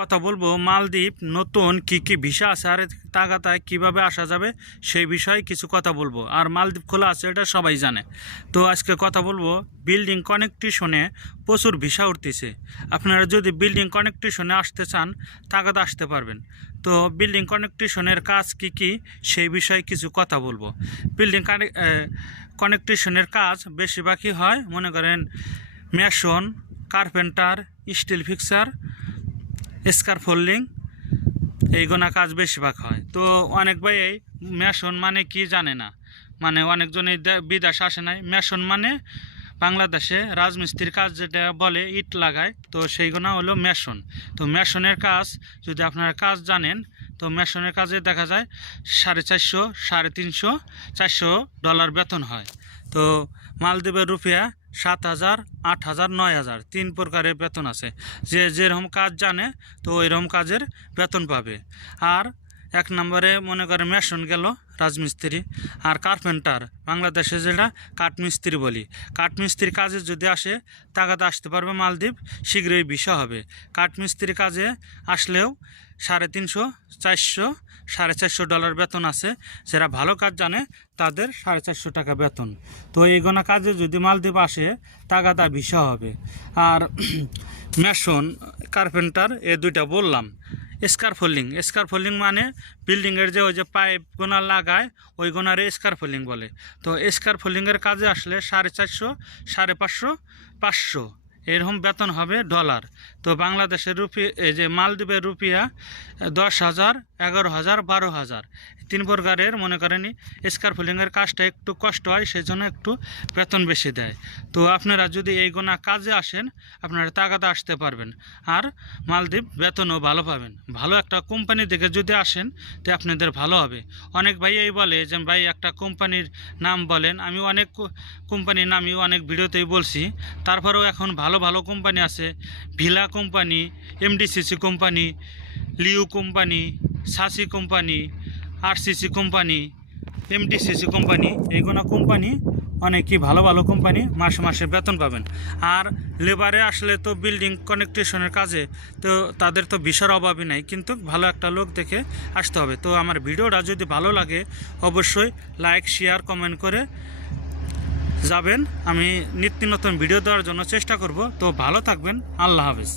কথা বলবো মালদ্বীপ নতুন কি ভিসা আছে আর তাগাতায় কিভাবে আসা যাবে সেই বিষয়ে কিছু কথা বলবো। আর মালদ্বীপ খোলা আছে এটা সবাই জানে। তো আজকে কথা বলবো বিল্ডিং কানেকটিশনে প্রচুর ভিসা উঠতেছে। আপনারা যদি বিল্ডিং কানেকটিশনে আসতে চান তাগাদা আসতে পারবেন। তো বিল্ডিং কানেকটিশনের কাজ কি সেই বিষয়ে কিছু কথা বলবো। বিল্ডিং কানেকটিশনের কাজ বেশিরভাগই হয় মনে করেন মেশন, কার্পেন্টার, স্টিল ফিক্সার, স্কারফোল্ডিং এইগুলা কাজ বেশিরভাগ হয়। তো অনেক ভাই এই মেশন মানে কি জানে না, মানে অনেকজনই বিদেশ আসে নাই। মেশন মানে বাংলাদেশে রাজমিস্ত্রির কাজ যেটা বলে ইট লাগায়, তো সেইগুলো হলো মেশন। তো মেশনের কাজ যদি আপনারা কাজ জানেন তো মেশনের কাজে দেখা যায় 450, 350, $400 বেতন হয়। তো মালদ্বীপের রুপিয়া 7,000, 8,000, 9,000 তিন প্রকারের বেতন আছে। যে যেরকম কাজ জানে তো ওইরকম কাজের বেতন পাবে। আর এক নম্বরে মনে করে মেশন গেল রাজমিস্ত্রি, আর কার্পেন্টার বাংলাদেশে যেটা কাঠমিস্ত্রি বলি। কাঠমিস্ত্রির কাজে যদি আসে তাগাদা আসতে পারবে মালদ্বীপ, শীঘ্রই ভিসা হবে। কাঠমিস্ত্রির কাজে আসলেও 350, 400, $450 বেতন আছে। যারা ভালো কাজ জানে তাদের 450 টাকা বেতন। তো এইগুলো কাজে যদি মালদ্বীপ আসে তাগাদা ভিসা হবে। আর মেশন, কার্পেন্টার এ দুইটা বললাম। স্কারফোল্ডিং মানে বিল্ডিংয়ের যে ওই যে পাইপ গোনা লাগায় ওই গোনারে স্কারফোল্ডিং বলে। তো স্কারফোল্ডিংয়ের কাজে আসলে 450, 550, 500 এরকম বেতন হবে ডলার। তো বাংলাদেশের এই যে মালদ্বীপের রুপিয়া 10,000, 11,000, 12,000 তিন প্রকারের মনে করেন স্কারফোল্ডিংয়ের কাজটা একটু কষ্ট হয়, সেই জন্য একটু বেতন বেশি দেয়। তো আপনারা যদি এই গোনা কাজে আসেন আপনারা তাগাদা আসতে পারবেন, আর মালদ্বীপ বেতনও ভালো পাবেন। ভালো একটা কোম্পানি দেখে যদি আসেন তো আপনাদের ভালো হবে। অনেক ভাই এই বলে যে ভাই একটা কোম্পানির নাম বলেন। আমি অনেক কোম্পানির নামই অনেক ভিডিওতেই বলছি। তারপরেও এখন ভালো ভালো কোম্পানি আছে। ভিলা কোম্পানি, MDCC কোম্পানি, লিউ কোম্পানি, সাসি company, RCC company, MDCC company, এইগুলো কোম্পানি অনেকই ভালো ভালো কোম্পানি, মাসে মাসে বেতন পাবেন। আর লেবারে আসলে তো বিল্ডিং কানেকটিশনের কাজে তো তাদের তো ভিসার অভাবই নাই, কিন্তু ভালো একটা লোক দেখে আসতে হবে। তো আমার ভিডিওটা যদি ভালো লাগে অবশ্যই লাইক, শেয়ার, কমেন্ট করে যাবেন। আমি নিত্য নতুন ভিডিও দেওয়ার জন্য চেষ্টা করব। তো ভালো থাকবেন। আল্লাহ হাফেজ।